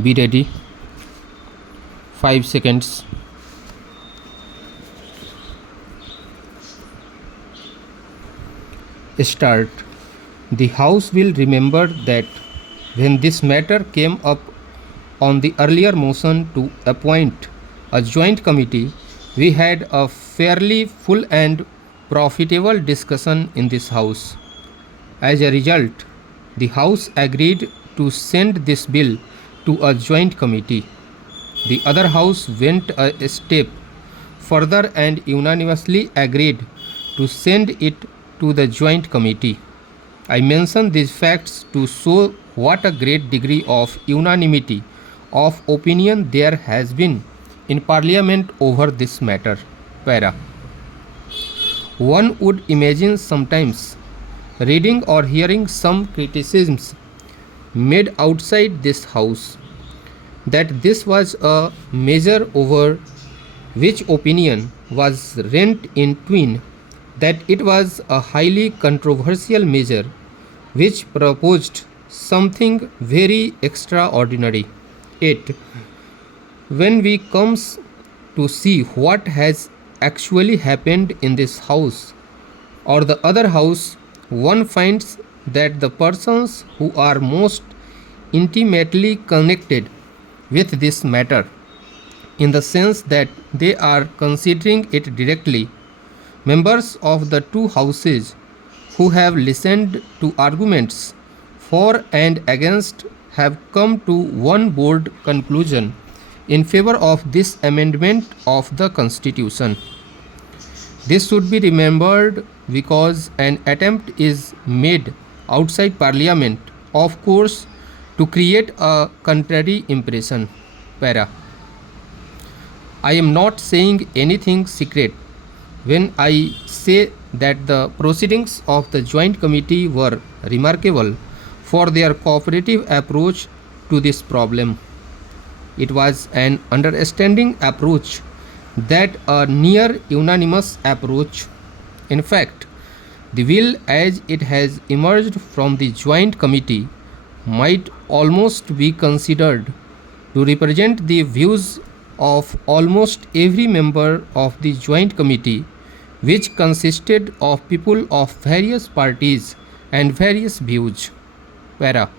Be ready. 5 seconds. Start. The House will remember that when this matter came up on the earlier motion to appoint a joint committee, we had a fairly full and profitable discussion in this House. As a result, the House agreed to send this bill to a joint committee. The other House went a step further and unanimously agreed to send it to the joint committee. I mention these facts to show what a great degree of unanimity of opinion there has been in Parliament over this matter. Para. One would imagine sometimes reading or hearing some criticisms made outside this House that this was a measure over which opinion was rent in twain, that it was a highly controversial measure which proposed something very extraordinary. Yet, when we comes to see what has actually happened in this House or the other House, one finds that the persons who are most intimately connected with this matter, in the sense that they are considering it directly, members of the two houses who have listened to arguments for and against, have come to one bold conclusion in favor of this amendment of the Constitution. This should be remembered because an attempt is made outside Parliament, of course, to create a contrary impression. Para. I am not saying anything secret when I say that the proceedings of the joint committee were remarkable for their cooperative approach to this problem. It was an understanding approach, that a near unanimous approach. In fact, the bill as it has emerged from the joint committee might almost be considered to represent the views of almost every member of the joint committee, which consisted of people of various parties and various views. Para.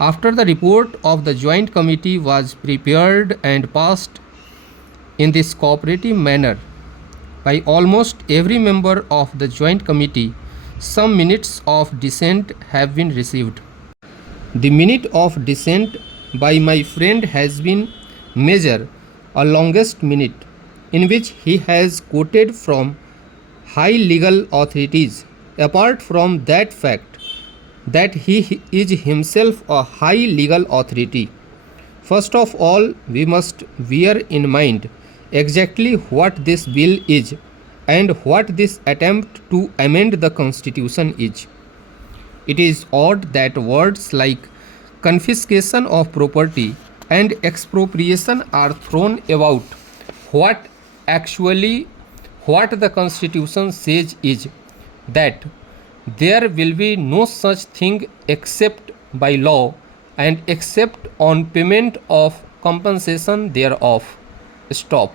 After the report of the joint committee was prepared and passed in this cooperative manner by almost every member of the joint committee, some minutes of dissent have been received. The minute of dissent by my friend has been measured a longest minute, in which he has quoted from high legal authorities, apart from that fact that he is himself a high legal authority. First of all, we must bear in mind exactly what this bill is and what this attempt to amend the Constitution is. It is odd that words like confiscation of property and expropriation are thrown about. What the Constitution says is that there will be no such thing except by law and except on payment of compensation thereof. Stop.